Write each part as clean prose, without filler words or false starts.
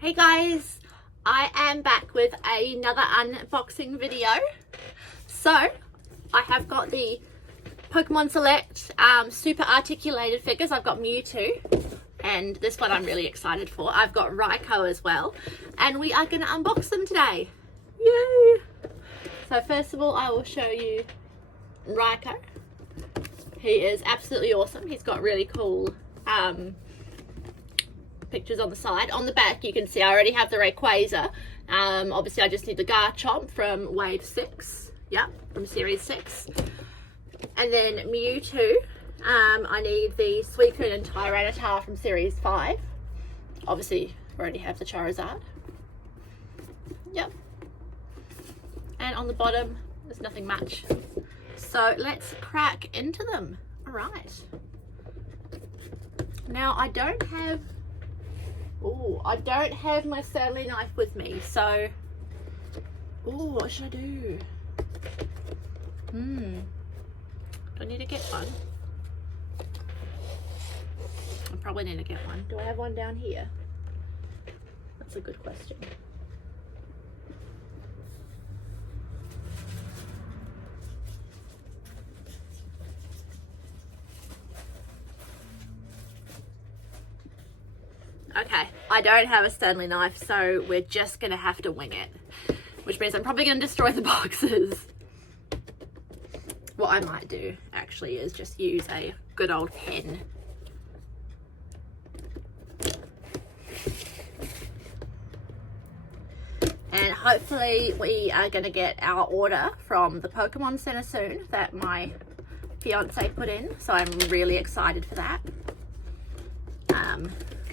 Hey guys, I am back with another unboxing video. So I have got the Pokemon Select super articulated figures. I've got Mewtwo, and this one I'm really excited for. I've got Raikou as well, and we are going to unbox them today. Yay! So first of all, I will show you Raikou. He is absolutely awesome. He's got really cool pictures on the side. On the back you can see I already have the Rayquaza. Obviously I just need the Garchomp from wave 6, from series 6, and then Mewtwo. I need the Suicune and Tyranitar from series 5. Obviously I already have the Charizard. And on the bottom there's nothing much, so let's crack into them. All right, now I don't have my Stanley knife with me, so what should I do? Do I need to get one? I probably need to get one. Do I have one down here? That's a good question. Okay, I don't have a Stanley knife, so we're just gonna have to wing it, which means I'm probably gonna destroy the boxes. What I might do actually is just use a good old pen. And hopefully we are gonna get our order from the Pokemon Center soon that my fiance put in, so I'm really excited for that.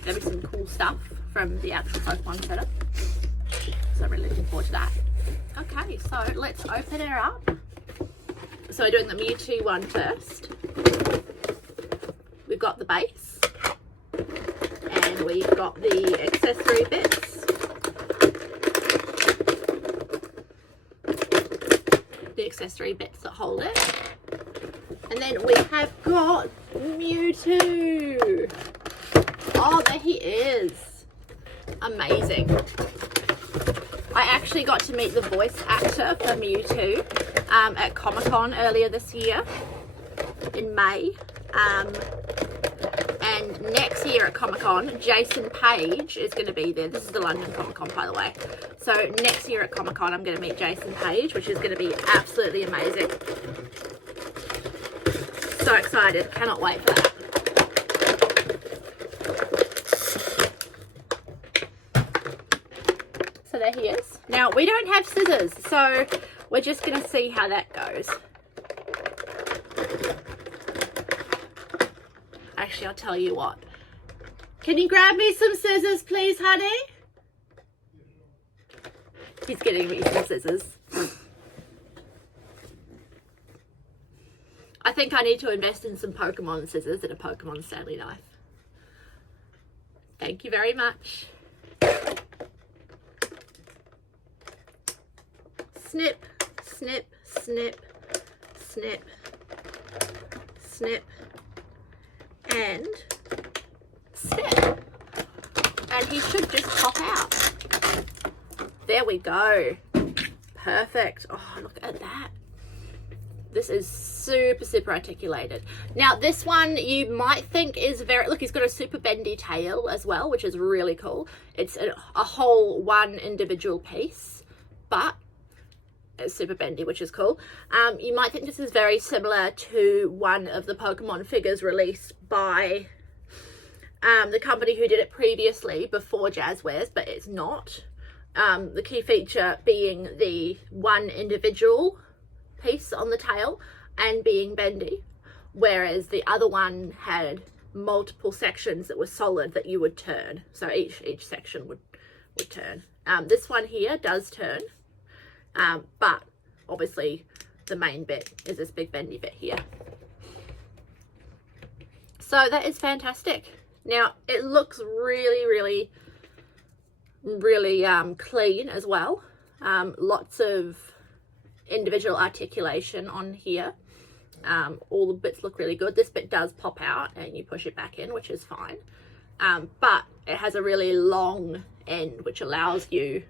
Gonna be some cool stuff from the actual Pokemon Center, so I'm really looking forward to that. Okay, so let's open it up. So we're doing the Mewtwo one first. We've got the base, and we've got the accessory bits. The accessory bits that hold it. And then we have got Mewtwo. Oh, there he is. Amazing. I actually got to meet the voice actor for Mewtwo at Comic-Con earlier this year in May. And next year at Comic-Con, Jason Page is going to be there. This is the London Comic-Con, by the way. So next year at Comic-Con, I'm going to meet Jason Page, which is going to be absolutely amazing. So excited. Cannot wait for that. So there he is. Now we don't have scissors, so we're just going to see how that goes. Actually, I'll tell you what. Can you grab me some scissors, please, honey? He's getting me some scissors. I think I need to invest in some Pokemon scissors and a Pokemon Stanley knife. Thank you very much. Snip, snip, snip, snip, snip, and snip. And he should just pop out. There we go. Perfect. Oh, look at that. This is super articulated. Now this one you might think is look, he's got a super bendy tail as well, which is really cool. It's a whole one individual piece, but it's super bendy, which is cool. You might think this is very similar to one of the Pokemon figures released by the company who did it previously before Jazwares, but it's not. The key feature being the one individual piece on the tail and being bendy, whereas the other one had multiple sections that were solid that you would turn. So each section would turn. This one here does turn. But obviously the main bit is this big bendy bit here. So that is fantastic. Now it looks really clean as well. Lots of individual articulation on here. All the bits look really good. This bit does pop out and you push it back in, which is fine. But it has a really long end, which allows you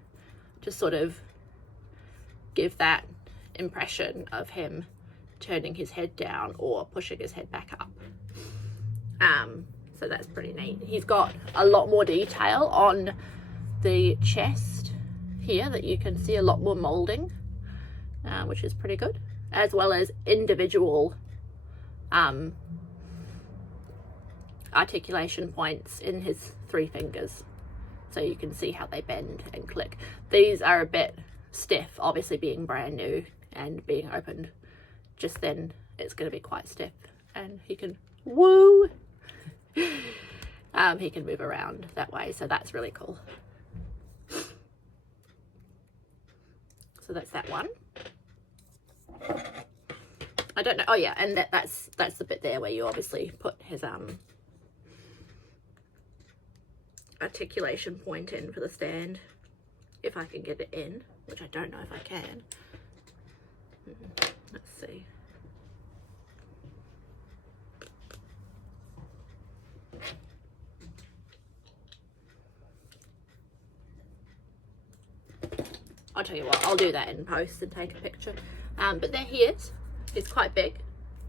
to sort of give that impression of him turning his head down or pushing his head back up. So that's pretty neat. He's got a lot more detail on the chest here that you can see a lot more molding, which is pretty good, as well as individual articulation points in his 3 fingers, so you can see how they bend and click. These are a bit stiff, obviously being brand new and being opened just then. It's going to be quite stiff, and he can woo he can move around that way, so that's really cool. So that's that one. I don't know. Oh yeah, and that's the bit there where you obviously put his articulation point in for the stand, if I can get it in, which I don't know if I can. Let's see. I'll tell you what, I'll do that in post and take a picture. But there he is. He's quite big.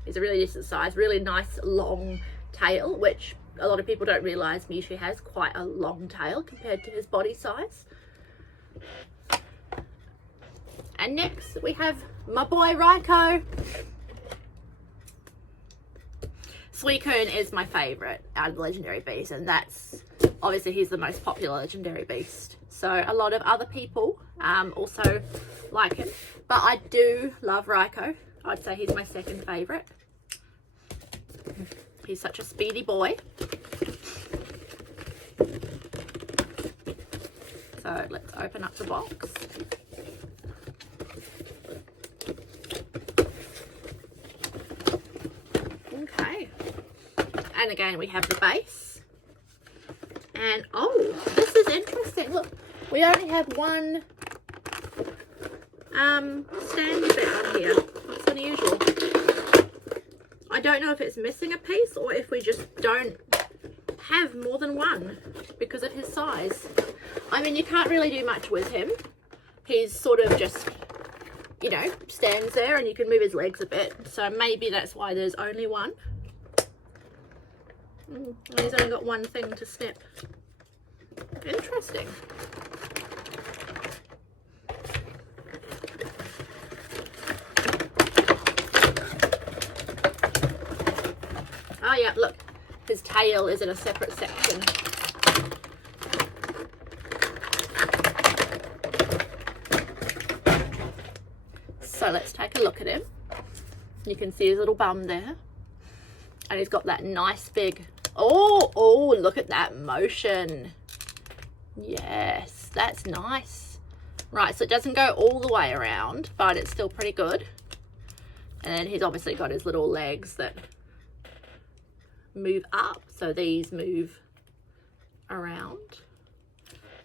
He's a really decent size, really nice long tail, which a lot of people don't realise Mewtwo has quite a long tail compared to his body size. And next we have my boy Raikou. Suicune is my favourite out of the legendary beasts, and that's obviously he's the most popular legendary beast. So a lot of other people also like him, but I do love Raikou. I'd say he's my second favourite. He's such a speedy boy. So let's open up the box. Okay. And again, we have the base. And oh, this is interesting. Look, we only have one stand bit on here. That's unusual. I don't know if it's missing a piece or if we just don't have more than one because of his size. I mean, you can't really do much with him. He's sort of just, you know, stands there and you can move his legs a bit. So maybe that's why there's only one. And he's only got one thing to snip. Interesting. Oh yeah, look, his tail is in a separate section. So let's take a look at him. You can see his little bum there. And he's got that nice big, oh, look at that motion. Yes, that's nice. Right, so it doesn't go all the way around, but it's still pretty good. And then he's obviously got his little legs that move up, so these move around,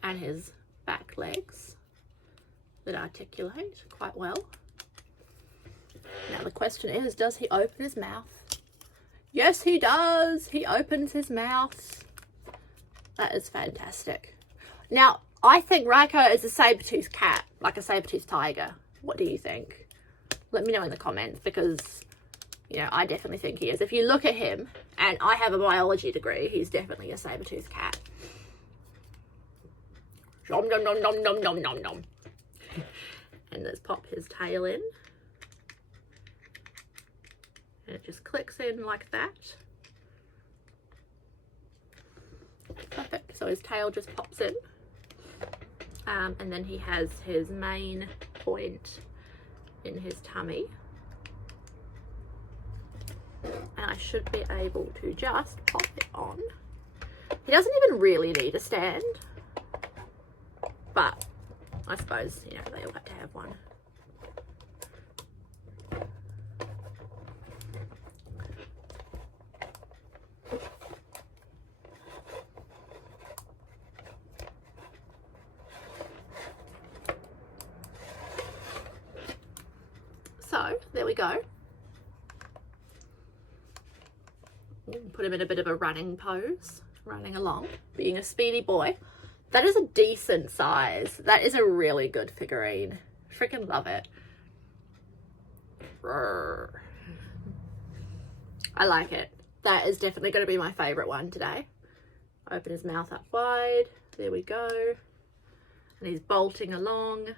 and his back legs that articulate quite well. Now the question is, does he open his mouth? Yes, he does. He opens his mouth. That is fantastic. Now, I think Raikou is a saber-toothed cat, like a saber-toothed tiger. What do you think? Let me know in the comments, because, you know, I definitely think he is. If you look at him, and I have a biology degree, he's definitely a saber-toothed cat. Nom nom nom nom nom nom nom nom. And let's pop his tail in. And it just clicks in like that. Perfect. So his tail just pops in. And then he has his main point in his tummy. And I should be able to just pop it on. He doesn't even really need a stand. But I suppose, you know, they all have to have one. So there we go. Put him in a bit of a running pose, running along, being a speedy boy. That is a decent size. That is a really good figurine. Freaking love it. I like it. That is definitely going to be my favorite one today. Open his mouth up wide. There we go. And he's bolting along.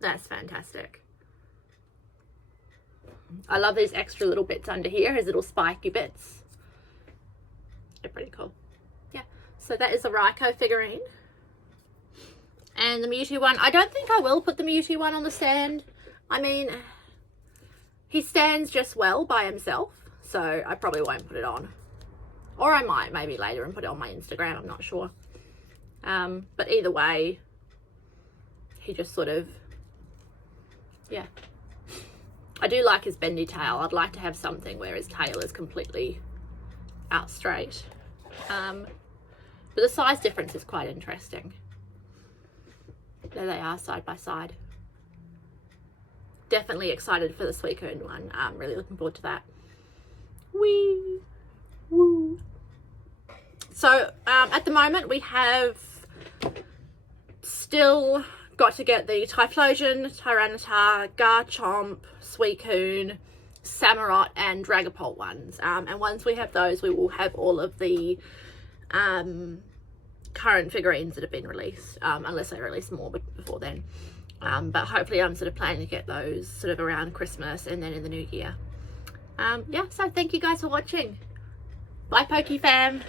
That's fantastic. I love these extra little bits under here, his little spiky bits. They're pretty cool. Yeah, so that is the Raikou figurine. And the Mewtwo one, I don't think I will put the Mewtwo one on the stand. I mean, he stands just well by himself, so I probably won't put it on. Or I might maybe later and put it on my Instagram, I'm not sure. But either way, he just sort of, yeah. I do like his bendy tail. I'd like to have something where his tail is completely out straight. But the size difference is quite interesting. There they are, side by side. Definitely excited for the Suicune one. I'm really looking forward to that. Wee! Woo! So, at the moment we have still got to get the Typhlosion, Tyranitar, Garchomp, Suicune, Samurott and Dragapult ones. And once we have those, we will have all of the current figurines that have been released, unless they release more before then. But hopefully I'm sort of planning to get those sort of around Christmas and then in the new year. Yeah, so thank you guys for watching. Bye, Poke fam.